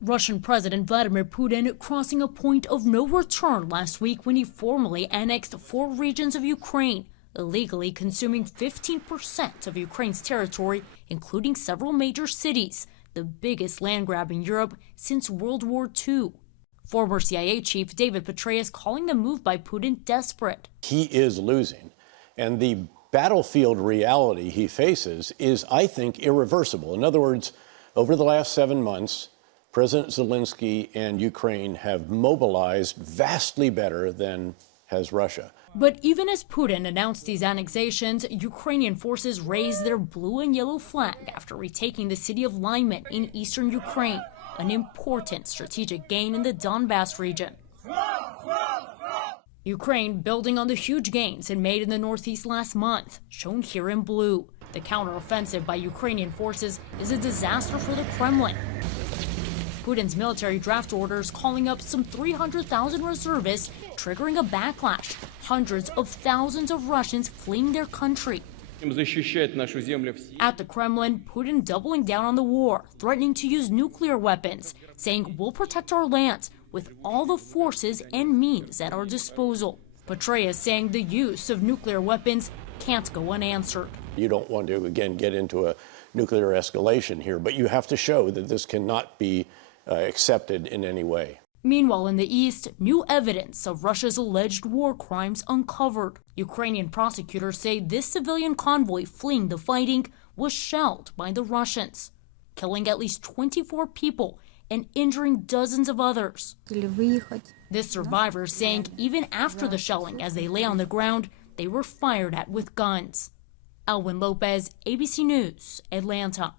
Russian President Vladimir Putin crossing a point of no return last week when he formally annexed 4 regions of Ukraine, illegally consuming 15% of Ukraine's territory, including several major cities, the biggest land grab in Europe since World War II. Former CIA chief David Petraeus calling the move by Putin desperate. He is losing, and the battlefield reality he faces is, I think, irreversible. In other words, over the last 7 months, President Zelensky and Ukraine have mobilized vastly better than has Russia. But even as Putin announced these annexations, Ukrainian forces raised their blue and yellow flag after retaking the city of Lyman in eastern Ukraine, an important strategic gain in the Donbass region. Ukraine building on the huge gains it made in the northeast last month, shown here in blue. The counteroffensive by Ukrainian forces is a disaster for the Kremlin. Putin's military draft orders calling up some 300,000 reservists, triggering a backlash. Hundreds of thousands of Russians fleeing their country. At the Kremlin, Putin doubling down on the war, threatening to use nuclear weapons, saying we'll protect our land with all the forces and means at our disposal. Petraeus saying the use of nuclear weapons can't go unanswered. You don't want to, again, get into a nuclear escalation here, but you have to show that this cannot be accepted in any way. Meanwhile, in the east, new evidence of Russia's alleged war crimes uncovered. Ukrainian prosecutors say this civilian convoy fleeing the fighting was shelled by the Russians, killing at least 24 people and injuring dozens of others. This survivor saying even after the shelling, as they lay on the ground, they were fired at with guns. Alwin Lopez, ABC News, Atlanta.